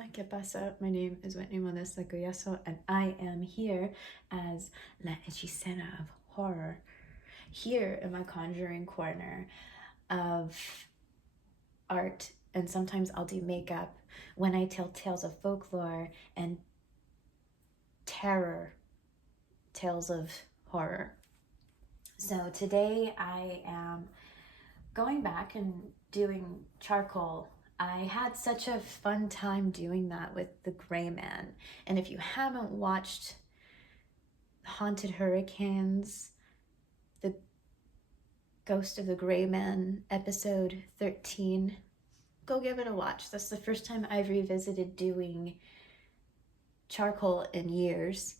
Hola, ¿qué pasa? My name is Whitney Modesta Collazo, and I am here as La Hechicera of Horror, here in my conjuring corner of art, and sometimes I'll do makeup when I tell tales of folklore and terror, tales of horror. So today I am going back and doing charcoal. I had such a fun time doing that with the Gray Man. And if you haven't watched Haunted Hurricanes, the Ghost of the Gray Man, episode 13, go give it a watch. That's the first time I've revisited doing charcoal in years.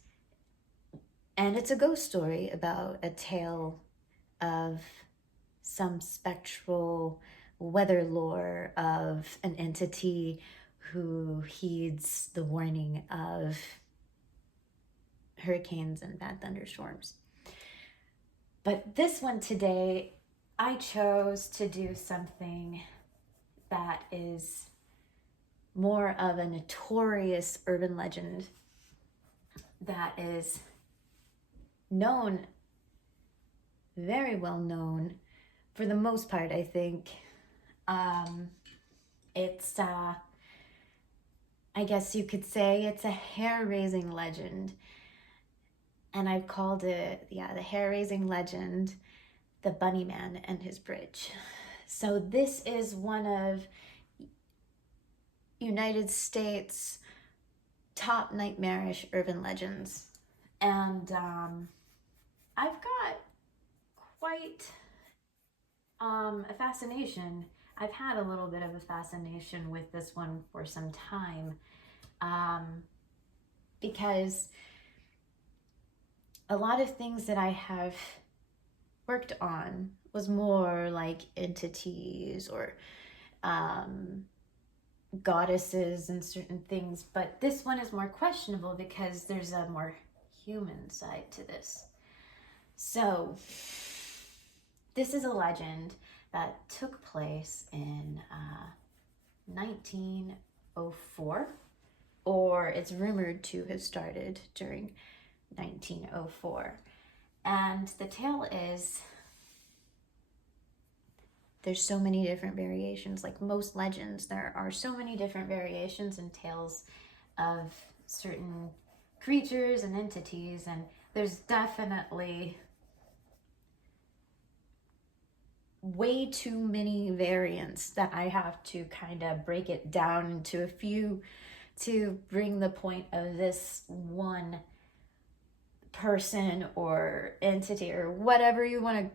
And it's a ghost story about a tale of some spectral weather lore of an entity who heeds the warning of hurricanes and bad thunderstorms. But this one today, I chose to do something that is more of a notorious urban legend that is known, very well known, for the most part, I think. It's, I guess you could say it's a hair-raising legend. And I've called it, the hair-raising legend, the Bunny Man and his bridge. So this is one of United States' top nightmarish urban legends. And I've got quite a fascination. I've had a little bit of a fascination with this one for some time, because a lot of things that I have worked on was more like entities or goddesses and certain things, but this one is more questionable because there's a more human side to this. So this is a legend that took place in 1904, or it's rumored to have started during 1904. And the tale is, there's so many different variations. Like most legends, there are so many different variations and tales of certain creatures and entities, and there's definitely way too many variants that I have to kind of break it down into a few to bring the point of this one person or entity or whatever you want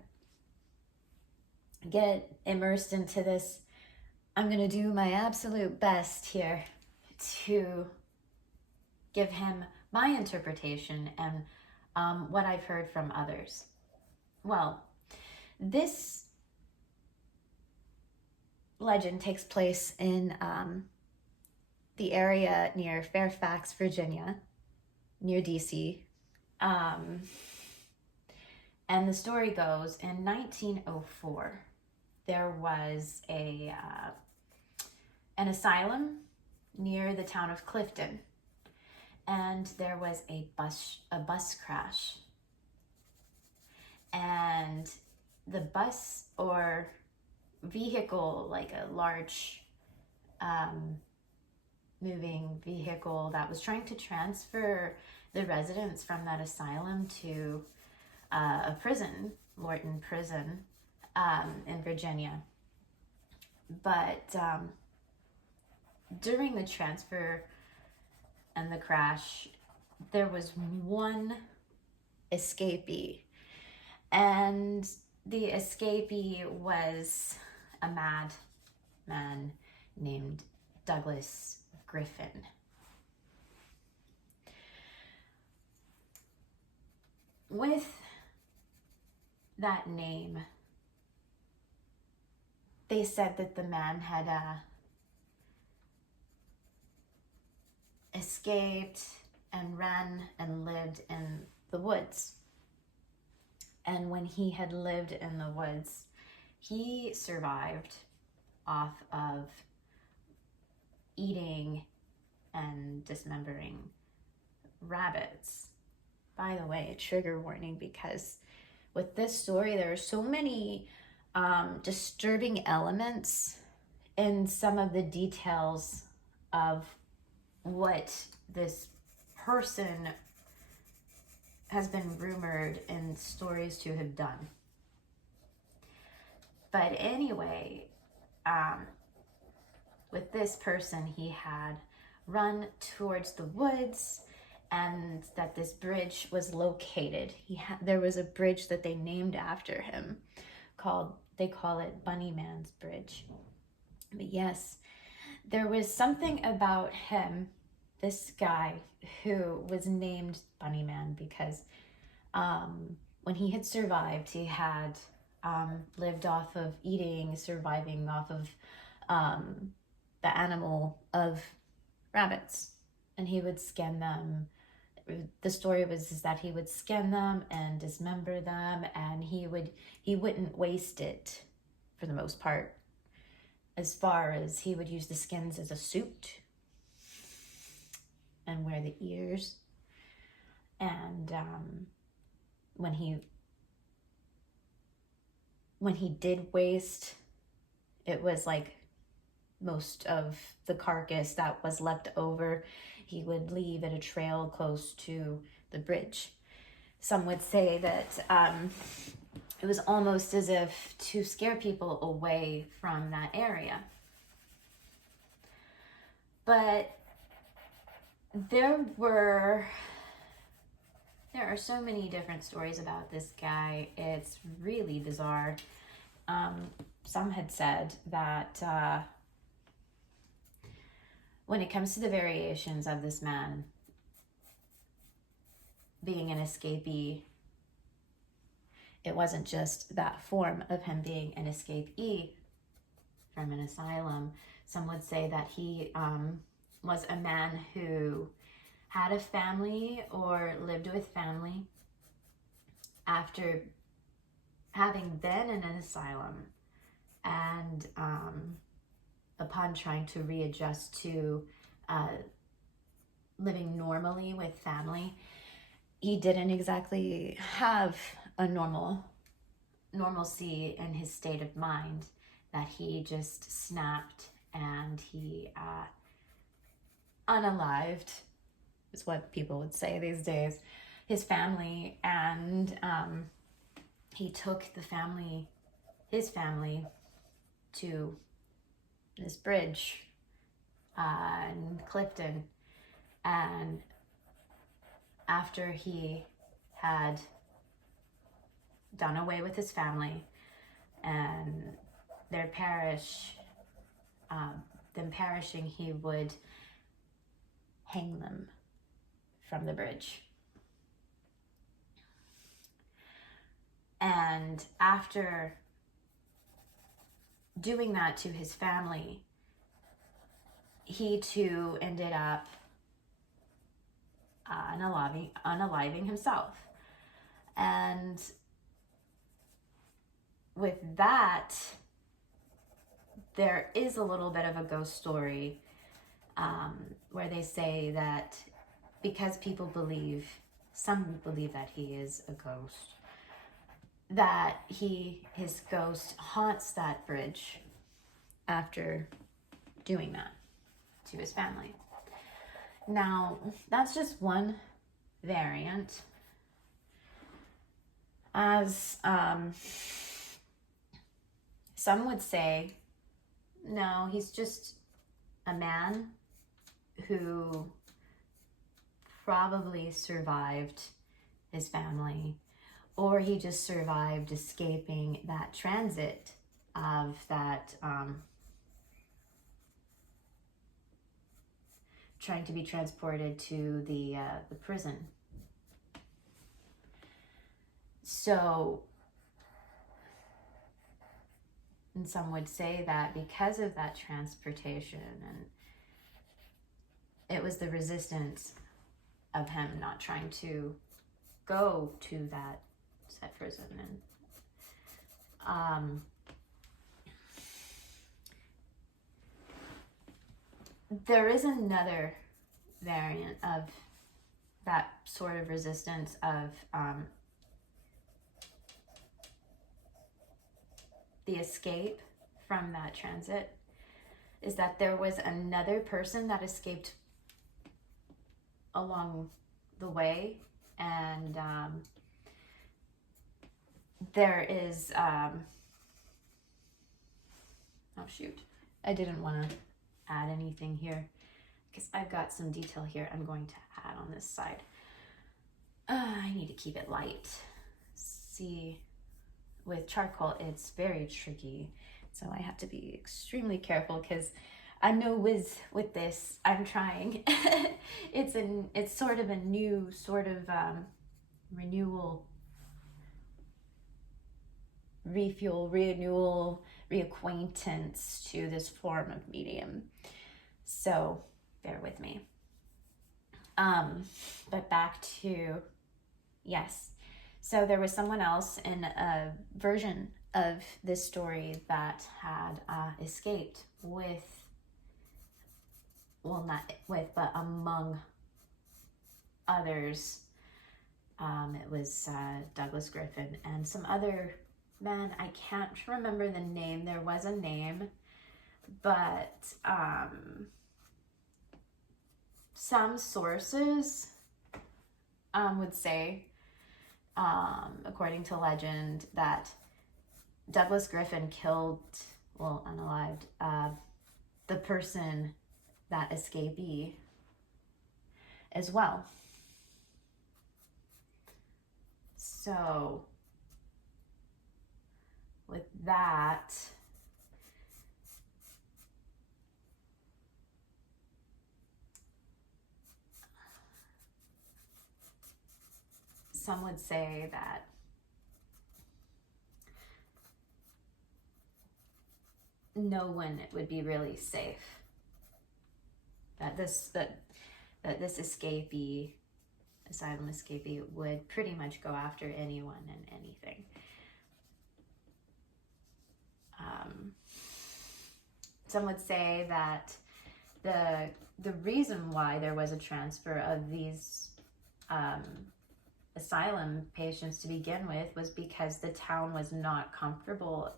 to get immersed into this. I'm going to do my absolute best here to give him my interpretation and what I've heard from others. Well, this legend takes place in the area near Fairfax, Virginia, near DC. And the story goes, in 1904, there was an asylum near the town of Clifton, and there was a bus crash. And the bus or vehicle, like a large moving vehicle that was trying to transfer the residents from that asylum to a prison, Lorton Prison, in Virginia. But during the transfer and the crash, there was one escapee, and the escapee was a madman named Douglas Griffin. With that name, they said that the man had escaped and ran and lived in the woods. And when he had lived in the woods, he survived off of eating and dismembering rabbits. By the way, a trigger warning, because with this story, there are so many disturbing elements in some of the details of what this person has been rumored in stories to have done. But anyway, with this person, he had run towards the woods, and that this bridge was located. There was a bridge that they named after him, they call it Bunny Man's Bridge. But yes, there was something about him, this guy, who was named Bunny Man because when he had survived, he had lived off of surviving off of the animal of rabbits, and he would skin them. The story was that he would skin them and dismember them, and he wouldn't waste it for the most part, as far as he would use the skins as a suit and wear the ears. And when he did waste, it was like most of the carcass that was left over, he would leave at a trail close to the bridge. Some would say that it was almost as if to scare people away from that area. But there are so many different stories about this guy. It's really bizarre. Some had said that when it comes to the variations of this man being an escapee, it wasn't just that form of him being an escapee from an asylum. Some would say that he was a man who had a family or lived with family after having been in an asylum, and upon trying to readjust to living normally with family, he didn't exactly have a normalcy in his state of mind, that he just snapped and he unalived, is what people would say these days, his family, and he took his family to this bridge in Clifton, and after he had done away with his family and them perishing, he would hang them from the bridge. And after doing that to his family, he too ended up unaliving himself. And with that, there is a little bit of a ghost story where they say that because some believe that he is a ghost, that his ghost haunts that bridge after doing that to his family. Now, that's just one variant. As some would say, no, he's just a man who probably survived his family, or he just survived escaping that transit of that trying to be transported to the prison. So, and some would say that because of that transportation, and it was the resistance of him not trying to go to that said prison, and there is another variant of that sort of resistance of the escape from that transit is that there was another person that escaped along the way, and there is oh shoot, I didn't want to add anything here because I've got some detail here I'm going to add on this side. I need to keep it light. See, with charcoal it's very tricky, so I have to be extremely careful because I'm no whiz with this. I'm trying. It's sort of a new sort of renewal, reacquaintance to this form of medium. So bear with me. But back to, yes. So there was someone else in a version of this story that had escaped with, well, not with, but among others. It was Douglas Griffin and some other man. I can't remember the name. There was a name, but some sources would say, according to legend, that Douglas Griffin killed, well, unalived, the person, that escapee, as well. So with that, some would say that no one would be really safe. That this escapee, asylum escapee, would pretty much go after anyone and anything. Some would say that the reason why there was a transfer of these asylum patients to begin with was because the town was not comfortable.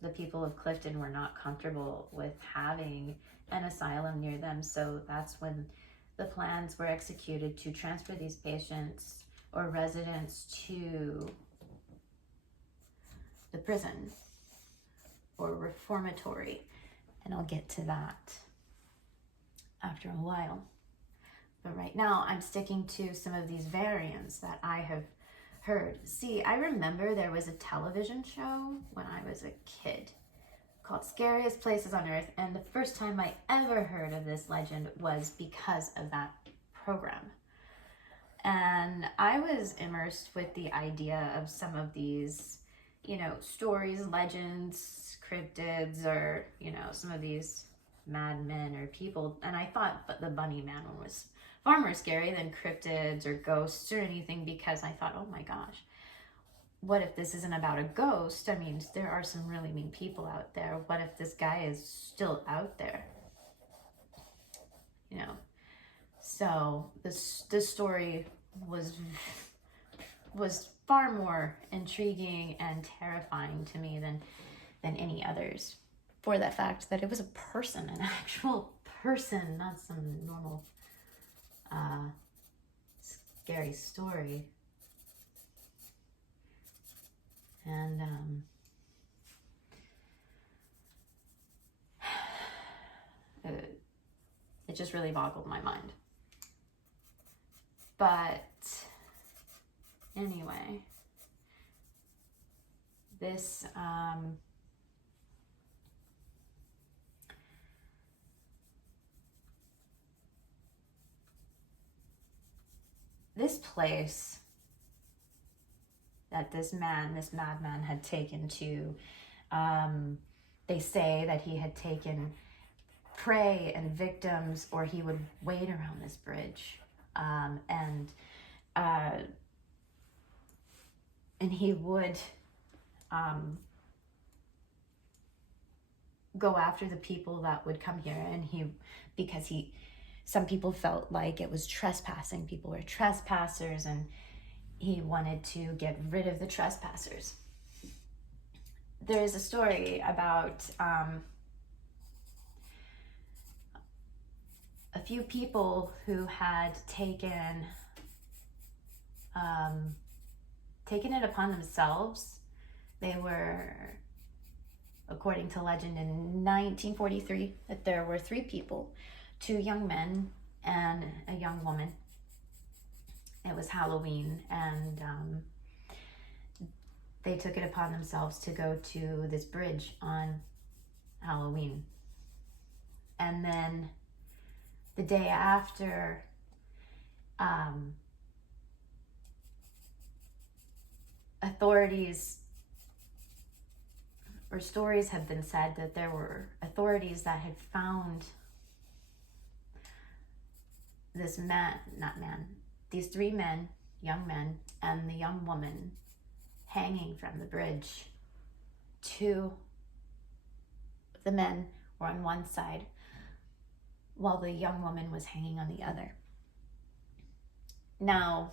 The people of Clifton were not comfortable with having an asylum near them, so that's when the plans were executed to transfer these patients or residents to the prison or reformatory, and I'll get to that after a while. But right now I'm sticking to some of these variants that I have heard. See, I remember there was a television show when I was a kid called Scariest Places on Earth, and the first time I ever heard of this legend was because of that program. And I was immersed with the idea of some of these, you know, stories, legends, cryptids, or, you know, some of these madmen or people, and I thought the Bunny Man one was far more scary than cryptids or ghosts or anything, because I thought, oh my gosh, what if this isn't about a ghost? I mean, there are some really mean people out there. What if this guy is still out there? You know, so this story was far more intriguing and terrifying to me than any others, for that fact that it was a person, an actual person, not some normal scary story. And it just really boggled my mind. But anyway, this this place that this madman had taken to, they say that he had taken prey and victims, or he would wait around this bridge, and he would go after the people that would come here, and because he some people felt like it was trespassing. People were trespassers, and he wanted to get rid of the trespassers. There's a story about a few people who had taken it upon themselves. They were, according to legend, in 1943, that there were 3 people, 2 young men and a young woman. It was Halloween, and they took it upon themselves to go to this bridge on Halloween. And then the day after, authorities, or stories have been said that there were authorities that had found these 3 men, young men, and the young woman hanging from the bridge. 2 of the men were on one side, while the young woman was hanging on the other. Now,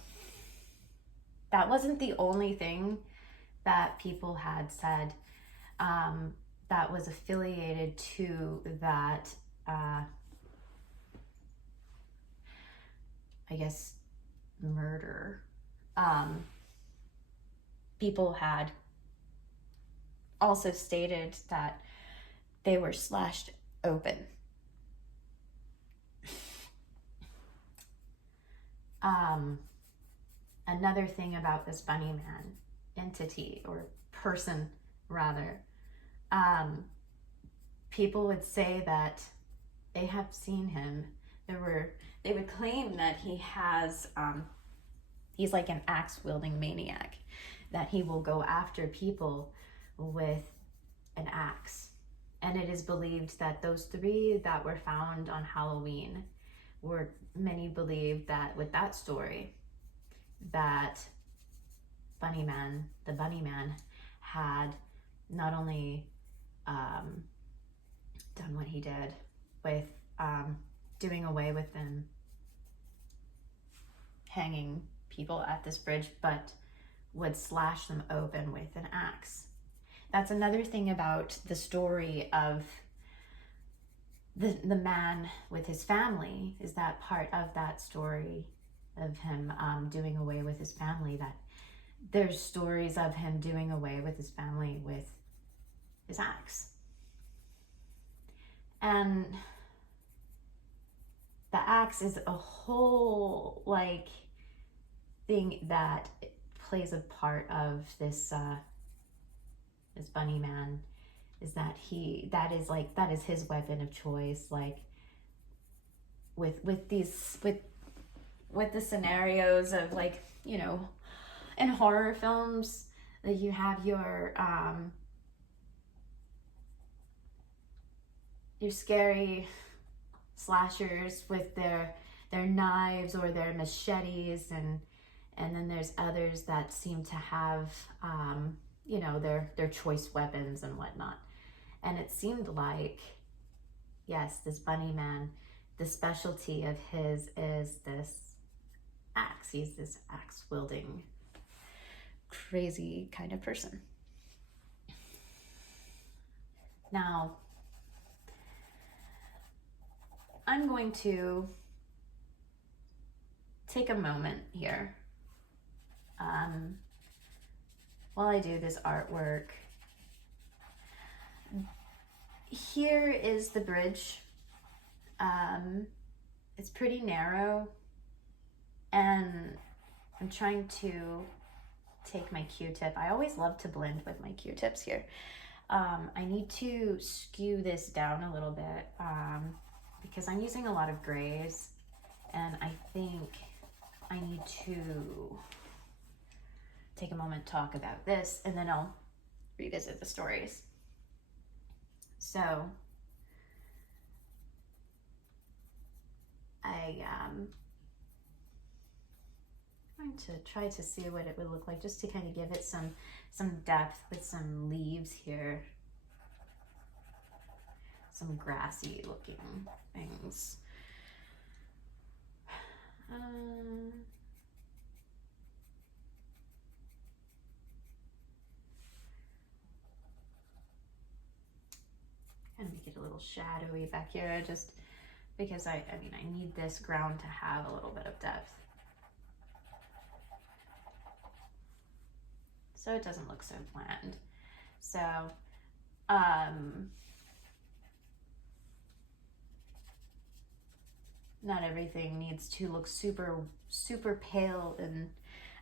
that wasn't the only thing that people had said that was affiliated to that, I guess, murder. People had also stated that they were slashed open. Another thing about this bunny man entity, or person rather, people would say that they have seen him. They would claim that he has, he's like an axe wielding maniac, that he will go after people with an axe. And it is believed that those 3 that were found on Halloween many believe that with that story, that the bunny man had not only done what he did with doing away with them hanging people at this bridge, but would slash them open with an axe. That's another thing about the story of the man with his family, is that part of that story of him doing away with his family, that there's stories of him doing away with his family with his axe. And the axe is a whole thing that plays a part of this this bunny man, is that that is his weapon of choice, with the scenarios of, in horror films, that you have your scary slashers with their knives or their machetes, and then there's others that seem to have their choice weapons and whatnot. And it seemed like, yes, this bunny man, the specialty of his is this axe. He's this axe wielding crazy kind of person. Now, I'm going to take a moment here while I do this artwork. Here is the bridge. It's pretty narrow, and I'm trying to take my Q-tip. I always love to blend with my Q-tips here. I need to skew this down a little bit because I'm using a lot of grays, and I think I need to take a moment to talk about this, and then I'll revisit the stories. So I'm going to try to see what it would look like, just to kind of give it some depth with some leaves here, some grassy looking things. little shadowy back here, just because I mean, I need this ground to have a little bit of depth. So it doesn't look so bland. So, not everything needs to look super, super pale, and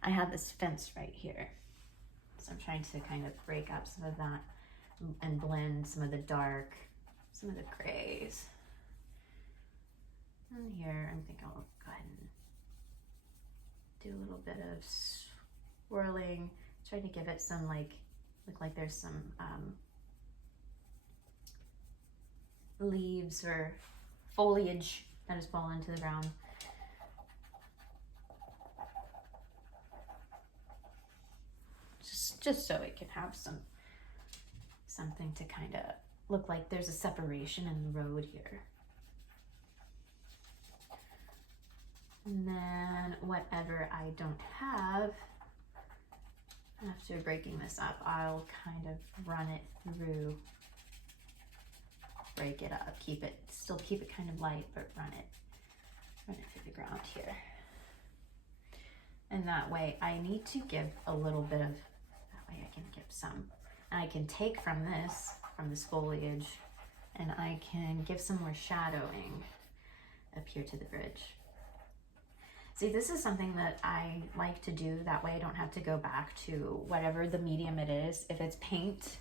I have this fence right here. So I'm trying to kind of break up some of that and blend some of the dark, some of the grays. And here, I think I'll go ahead and do a little bit of swirling, try to give it some look like there's some leaves or foliage that has fallen to the ground. Just so it can have something to kind of look like there's a separation in the road here. And then whatever I don't have, after breaking this up, I'll kind of run it through, break it up, still keep it kind of light, but run it through the ground here. And that way I need to give a little bit of, that way I can give some, and I can take from this foliage, and I can give some more shadowing up here to the bridge. See, this is something that I like to do, that way I don't have to go back to whatever the medium it is. If it's paint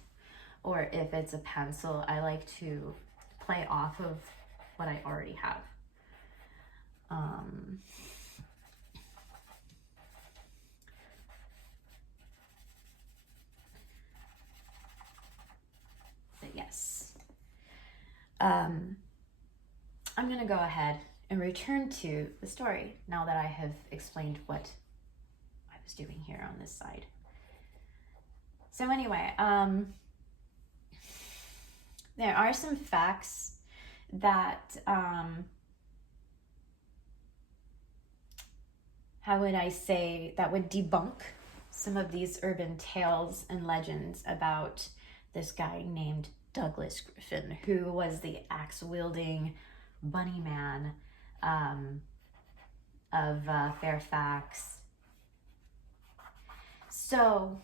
or if it's a pencil, I like to play off of what I already have. But yes, I'm gonna go ahead and return to the story now that I have explained what I was doing here on this side. So anyway, there are some facts that, how would I say, that would debunk some of these urban tales and legends about this guy named Douglas Griffin, who was the axe-wielding bunny man of Fairfax. So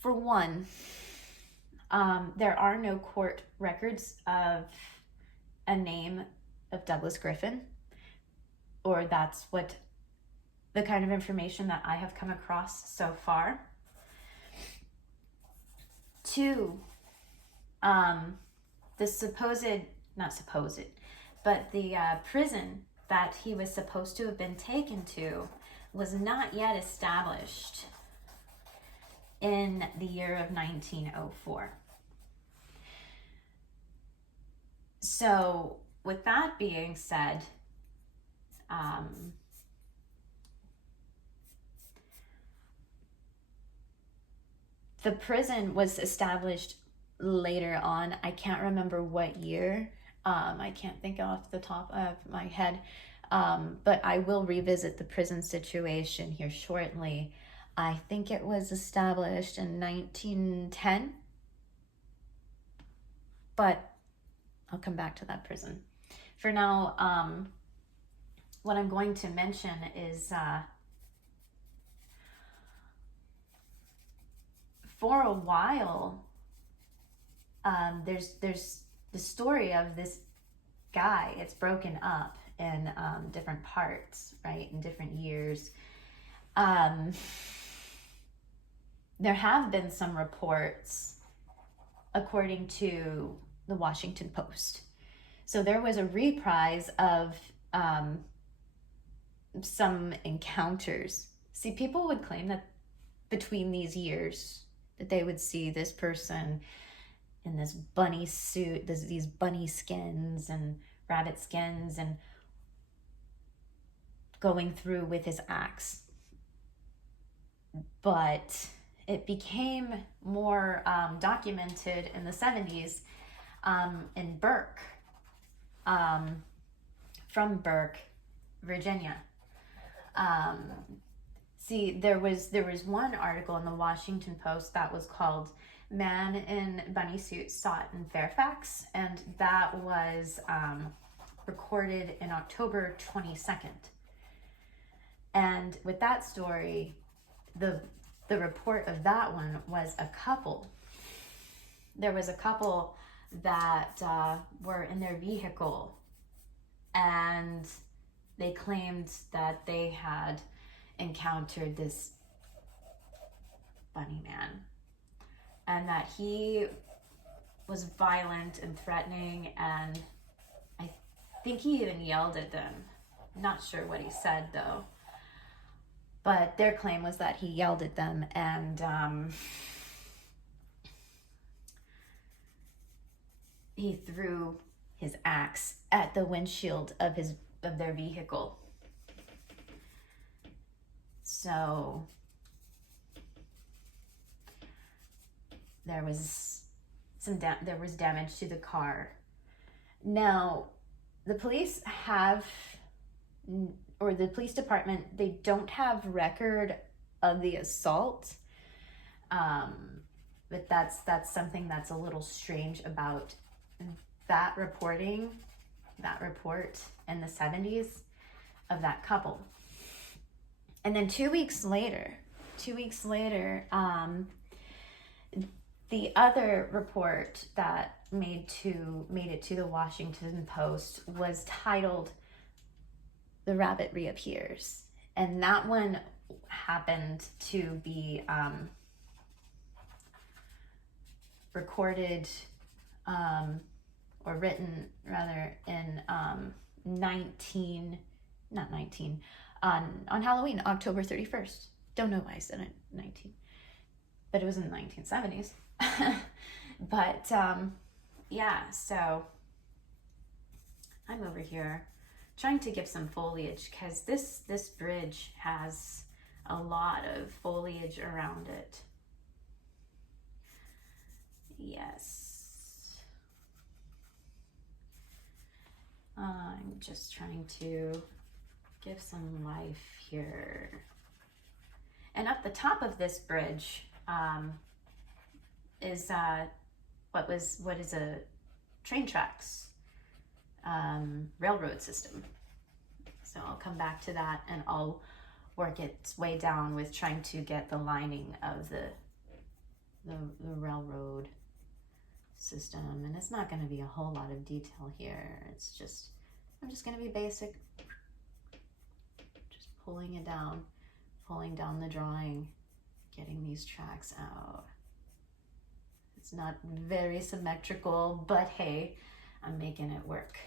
for one, there are no court records of a name of Douglas Griffin, or that's what the kind of information that I have come across so far. Two, the prison that he was supposed to have been taken to was not yet established in the year of 1904. So with that being said, the prison was established later on. I can't remember what year. I can't think off the top of my head, but I will revisit the prison situation here shortly. I think it was established in 1910, but I'll come back to that prison. For now, what I'm going to mention is for a while, there's the story of this guy. It's broken up in different parts, right, in different years. There have been some reports, according to the Washington Post. So there was a reprise of some encounters. See, people would claim that between these years that they would see this person in this bunny suit, these bunny skins and rabbit skins, and going through with his axe. But it became more documented in the 70s in Burke, from Burke, Virginia. See, there was one article in the Washington Post that was called man in bunny suit saw it in Fairfax, and that was recorded in October 22nd. And with that story, the report of that one was a couple. There was a couple that were in their vehicle, and they claimed that they had encountered this bunny man, and that he was violent and threatening, and I think he even yelled at them. Not sure what he said though, but their claim was that he yelled at them, and he threw his axe at the windshield of their vehicle. So there was damage to the car. Now, the police the police department, they don't have record of the assault. But that's something that's a little strange about that report in the 70s of that couple. And then 2 weeks later, the other report that made it to the Washington Post was titled "The Rabbit Reappears," and that one happened to be recorded or written rather in on Halloween, October 31st. Don't know why I said 19, but it was in the 1970s. But yeah, so I'm over here trying to give some foliage, because this bridge has a lot of foliage around it. Yes. I'm just trying to give some life here. And up the top of this bridge is what is a train tracks railroad system. So I'll come back to that, and I'll work its way down with trying to get the lining of the railroad system. And it's not going to be a whole lot of detail here. I'm just going to be basic, just pulling down the drawing, getting these tracks out. It's not very symmetrical, but hey, I'm making it work.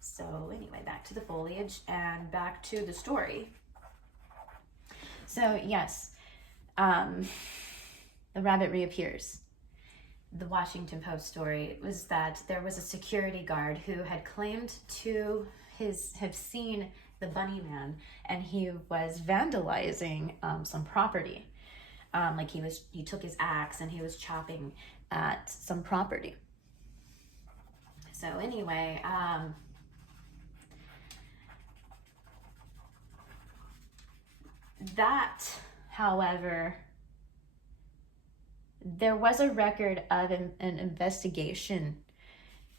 So anyway, back to the foliage and back to the story. So yes, the rabbit reappears. The Washington Post story was that there was a security guard who had claimed to have seen the bunny man, and he was vandalizing some property. Like he took his axe and he was chopping at some property. So anyway, that, however, there was a record of an investigation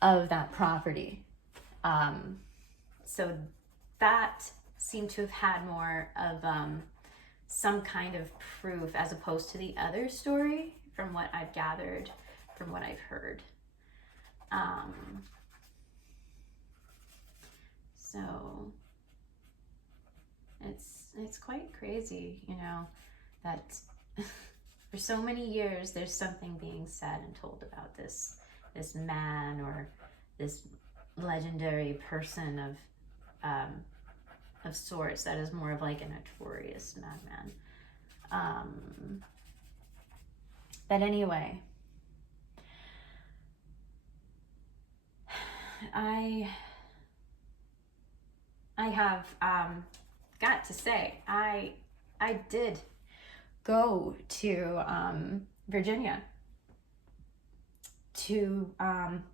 of that property. So that seemed to have had more of some kind of proof, as opposed to the other story, from what I've gathered, from what I've heard. So it's quite crazy, that for so many years there's something being said and told about this man, or this legendary person of sorts that is more of like a notorious madman. But anyway, I have got to say, I did go to Virginia to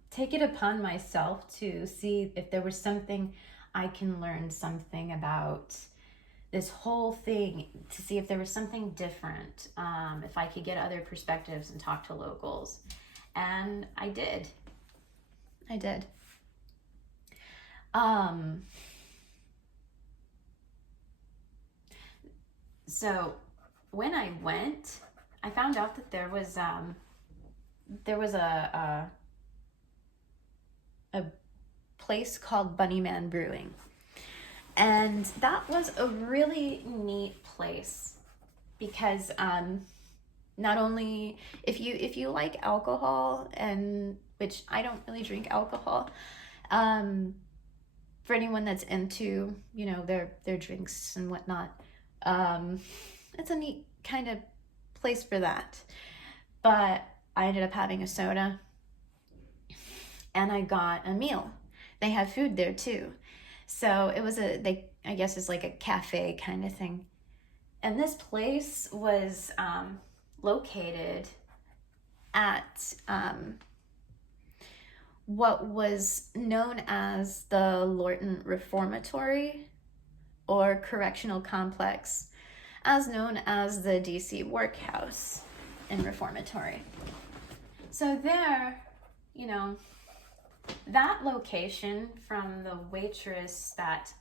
take it upon myself to see if there was something I can learn something about this whole thing to see if there was something different, if I could get other perspectives and talk to locals. And I did. So when I went, I found out that there was a place called Bunnyman Brewing. And that was a really neat place because not only if you like alcohol, and which I don't really drink alcohol, for anyone that's into, you know, their drinks and whatnot, it's a neat kind of place for that. But I ended up having a soda and I got a meal. They have food there too. So it was I guess it's like a cafe kind of thing. And this place was located at what was known as the Lorton Reformatory or Correctional Complex, as known as the DC Workhouse and Reformatory. So there, you know, that location, from the waitress that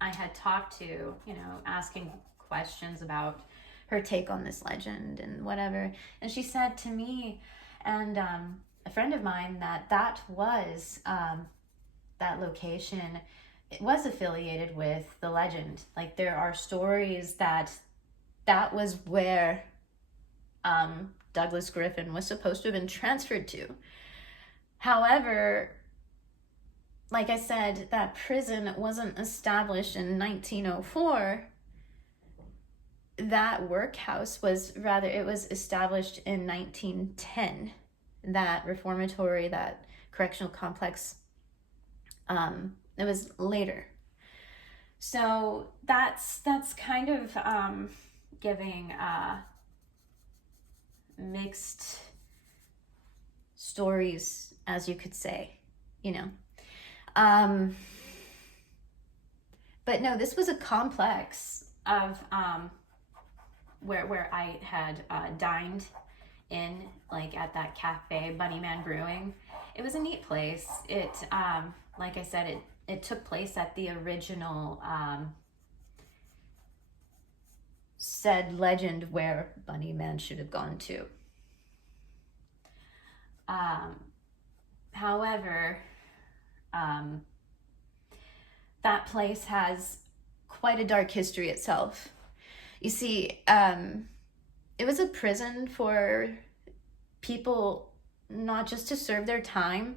I had talked to, you know, asking questions about her take on this legend and whatever, and she said to me and a friend of mine that was that location, it was affiliated with the legend. Like, there are stories that was where Douglas Griffin was supposed to have been transferred to. However, like I said, that prison wasn't established in 1904. That workhouse was established in 1910. That reformatory, that correctional complex, it was later. So that's kind of giving mixed stories, as you could say, you know. But no, this was a complex of where I had dined in, like at that cafe, Bunnyman Brewing. It was a neat place. It like I said, it took place at the original said legend where Bunnyman should have gone to. However, that place has quite a dark history itself. You see, it was a prison for people not just to serve their time,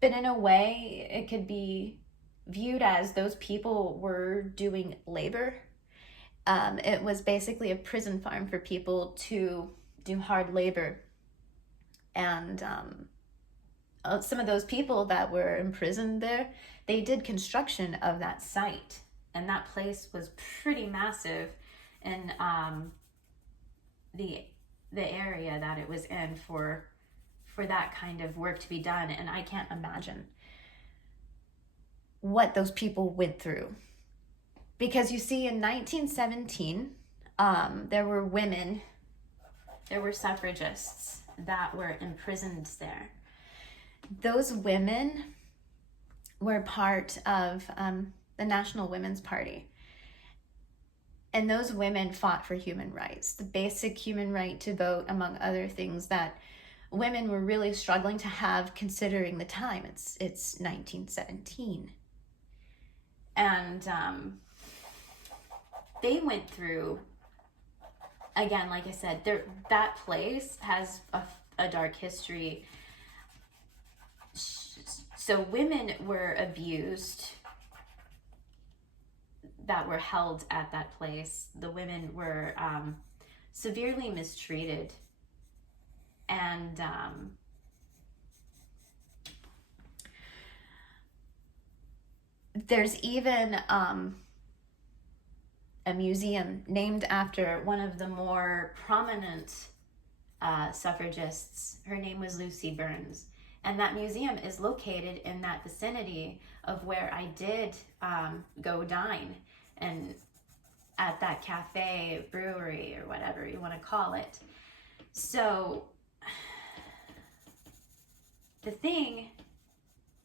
but in a way it could be viewed as those people were doing labor. It was basically a prison farm for people to do hard labor. And some of those people that were imprisoned there, they did construction of that site. And that place was pretty massive in the area that it was in for that kind of work to be done. And I can't imagine what those people went through. Because you see, in 1917, there were suffragists that were imprisoned there. Those women were part of the National Women's Party. And those women fought for human rights, the basic human right to vote, among other things that women were really struggling to have, considering the time. It's 1917. And they went through, again, like I said, that place has a dark history. So women were abused that were held at that place. The women were severely mistreated. And there's even a museum named after one of the more prominent suffragists. Her name was Lucy Burns. And that museum is located in that vicinity of where I did go dine. And at that cafe, brewery, or whatever you want to call it. So the thing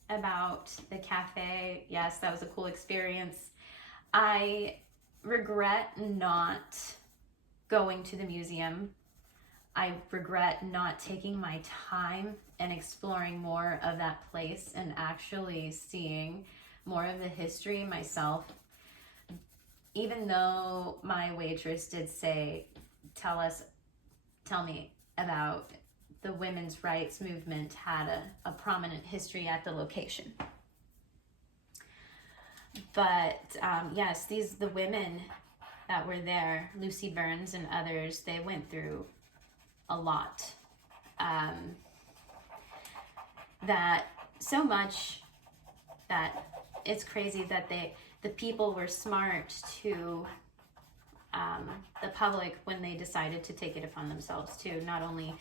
about the cafe, yes, that was a cool experience. I regret not going to the museum. I regret not taking my time and exploring more of that place and actually seeing more of the history myself. Even though my waitress did say, tell me about the women's rights movement had a prominent history at the location. But yes, the women that were there, Lucy Burns and others, they went through a lot. That so much that it's crazy that the people were smart to the public when they decided to take it upon themselves to not only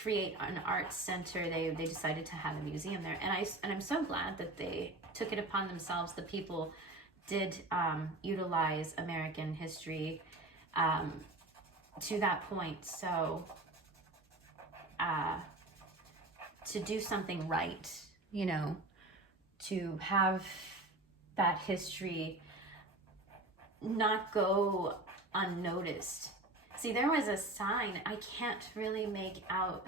create an arts center, they decided to have a museum there. And I'm so glad that they took it upon themselves. The people did utilize American history to that point. So to do something right, you know, to have that history not go unnoticed. See, there was a sign, I can't really make out,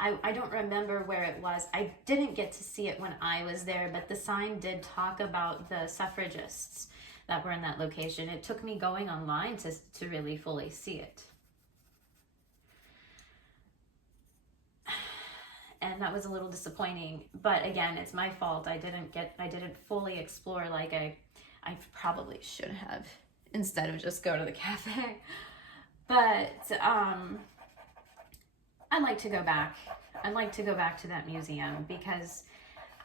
I don't remember where it was. I didn't get to see it when I was there, but the sign did talk about the suffragists that were in that location. It took me going online to really fully see it. And that was a little disappointing, but again, it's my fault. I didn't fully explore like I probably should have, instead of just go to the cafe. But I'd like to go back. I'd like to go back to that museum because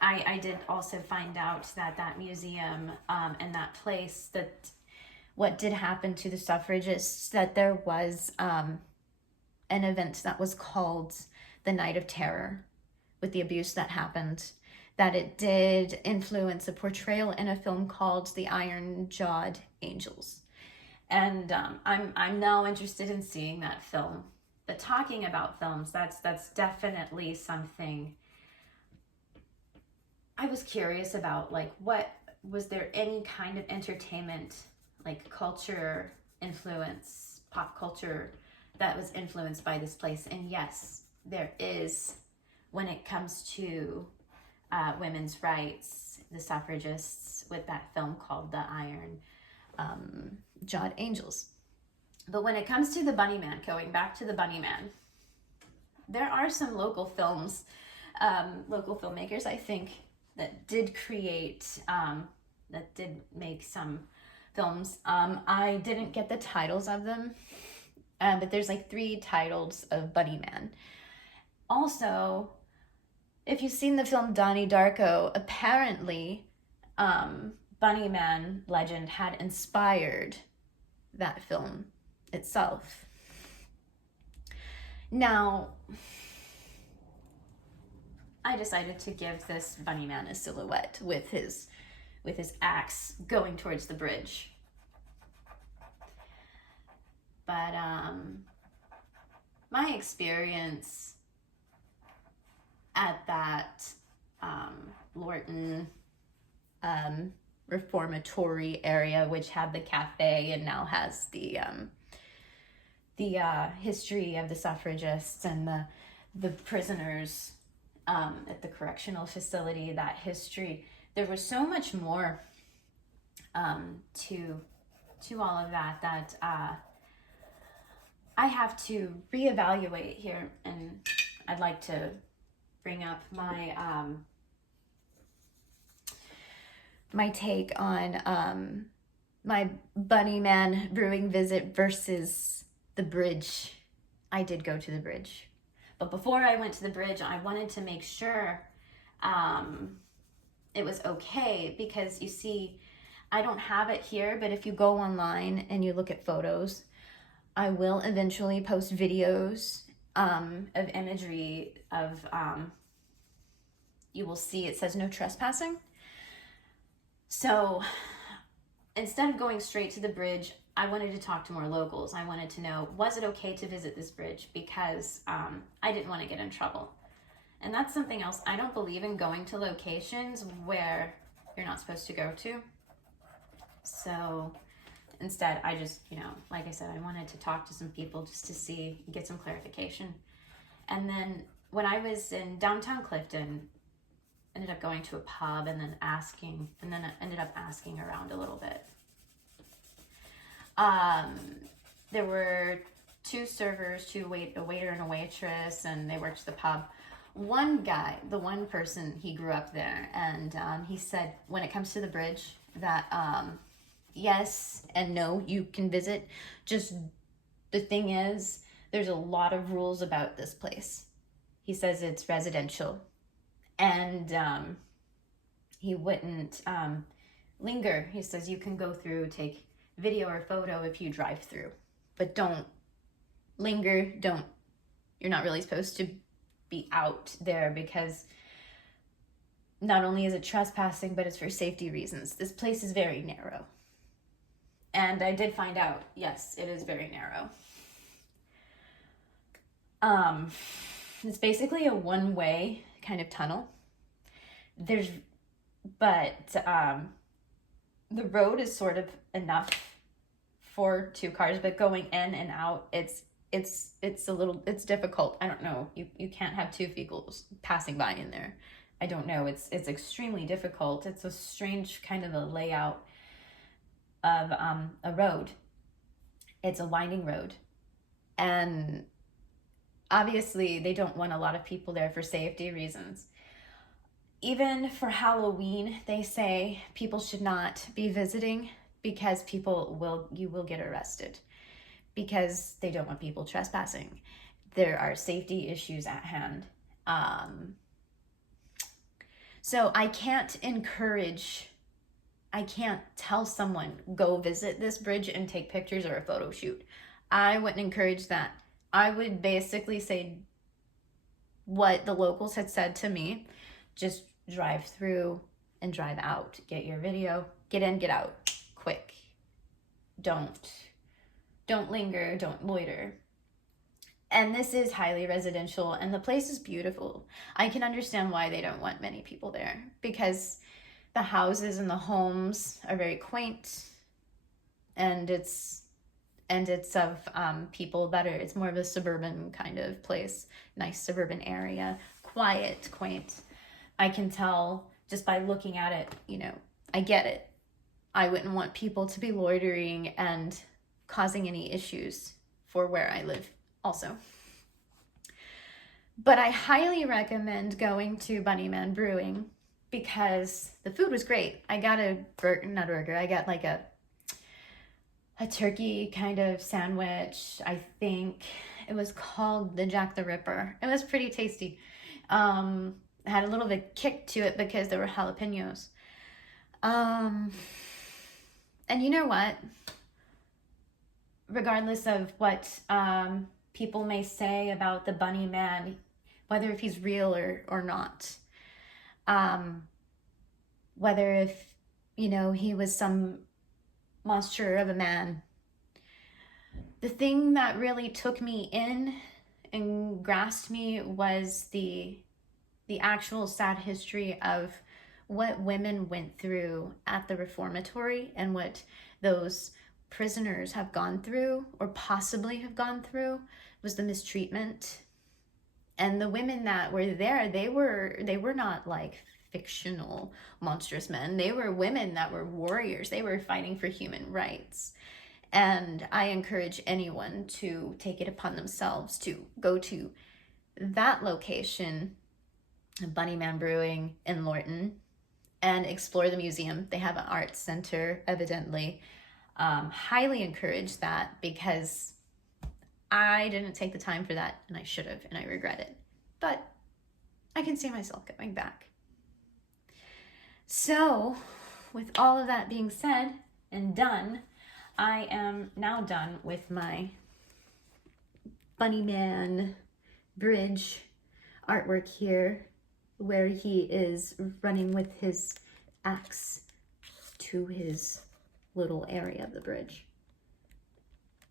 I did also find out that museum and that place, that what did happen to the suffragists, that there was an event that was called the Night of Terror, with the abuse that happened, that it did influence a portrayal in a film called The Iron-Jawed Angels. And I'm now interested in seeing that film. But talking about films, that's definitely something I was curious about. Like, what was there any kind of entertainment, like culture influence, pop culture, that was influenced by this place? And yes, there is, when it comes to women's rights, the suffragists, with that film called The Iron-Jawed Angels. But when it comes to the Bunny Man, going back to the Bunny Man, there are some local films, local filmmakers, I think, that did create, that did make some films. I didn't get the titles of them, but there's like 3 titles of Bunny Man. Also, if you've seen the film Donnie Darko, apparently Bunny Man legend had inspired that film itself. Now, I decided to give this Bunny Man a silhouette with his axe going towards the bridge. But my experience at that Lorton reformatory area, which had the cafe and now has the history of the suffragists and the prisoners at the correctional facility, that history, there was so much more to all of that I have to reevaluate here. And I'd like to bring up my my take on my Bunny Man brewing visit versus the bridge. I did go to the bridge, but before I went to the bridge, I wanted to make sure it was okay, because you see, I don't have it here, but if you go online and you look at photos, I will eventually post videos of imagery of, you will see it says no trespassing. So instead of going straight to the bridge, I wanted to talk to more locals. I wanted to know, was it okay to visit this bridge? Because I didn't want to get in trouble. And that's something else. I don't believe in going to locations where you're not supposed to go to. So instead, I just, like I said, I wanted to talk to some people just to see, get some clarification. And then when I was in downtown Clifton, ended up going to a pub and then I ended up asking around a little bit. There were two servers, a waiter and a waitress, and they worked the pub. One guy, the one person, he grew up there, and he said when it comes to the bridge that yes and no, you can visit. Just the thing is, there's a lot of rules about this place. He says it's residential, and he wouldn't linger. He says you can go through, take video or photo if you drive through, but don't linger. You're not really supposed to be out there, because not only is it trespassing, but it's for safety reasons. This place is very narrow. And I did find out, yes, it is very narrow. It's basically a one-way kind of tunnel. But the road is sort of enough for two cars, but going in and out, it's difficult. I don't know. You can't have two vehicles passing by in there. I don't know. It's extremely difficult. It's a strange kind of a layout of a road. It's a winding road, and obviously they don't want a lot of people there for safety reasons. Even for Halloween, they say people should not be visiting because you will get arrested, because they don't want people trespassing. There are safety issues at hand. So I can't tell someone, go visit this bridge and take pictures or a photo shoot. I wouldn't encourage that. I would basically say what the locals had said to me. Just drive through and drive out. Get your video, get in, get out, quick. Don't linger, don't loiter. And this is highly residential, and the place is beautiful. I can understand why they don't want many people there, because the houses and the homes are very quaint, and it's of people that it's more of a suburban kind of place, nice suburban area, quiet, quaint. I can tell just by looking at it, I get it. I wouldn't want people to be loitering and causing any issues for where I live also. But I highly recommend going to Bunnyman Brewing, because the food was great. I got I got like a turkey kind of sandwich. I think it was called the Jack the Ripper. It was pretty tasty. It had a little bit of kick to it because there were jalapenos. And you know what? Regardless of what people may say about the bunny man, whether if he's real or not, whether if, he was some monster of a man, the thing that really took me in and grasped me was the actual sad history of what women went through at the reformatory, and what those prisoners have gone through, or possibly have gone through, was the mistreatment. And the women that were there, they were not like fictional monstrous men. They were women that were warriors. They were fighting for human rights. And I encourage anyone to take it upon themselves to go to that location, Bunnyman Brewing in Lorton, and explore the museum. They have an art center, evidently. Highly encourage that, because I didn't take the time for that, and I should have, and I regret it. But I can see myself going back. So, with all of that being said and done, I am now done with my Bunnyman Bridge artwork here, where he is running with his axe to his little area of the bridge.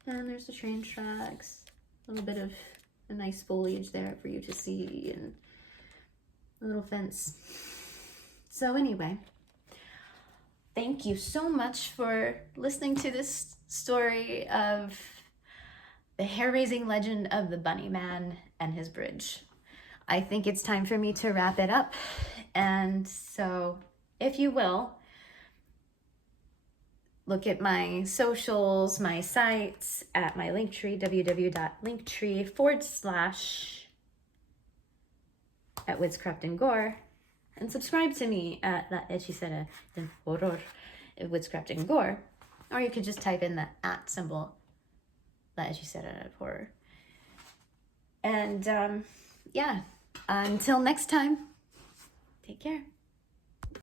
And there's the train tracks. A little bit of a nice foliage there for you to see, and a little fence. So anyway, thank you so much for listening to this story of the hair-raising legend of the Bunny Man and his bridge. I think it's time for me to wrap it up. And so, if you will, look at my socials, my sites at my linktree, www.linktree/at Whitscraftngore, and subscribe to me at La Hechicera of Horror at Whitscraftngore, or you could just type in the @ symbol, La Hechicera of Horror. And yeah, until next time, take care.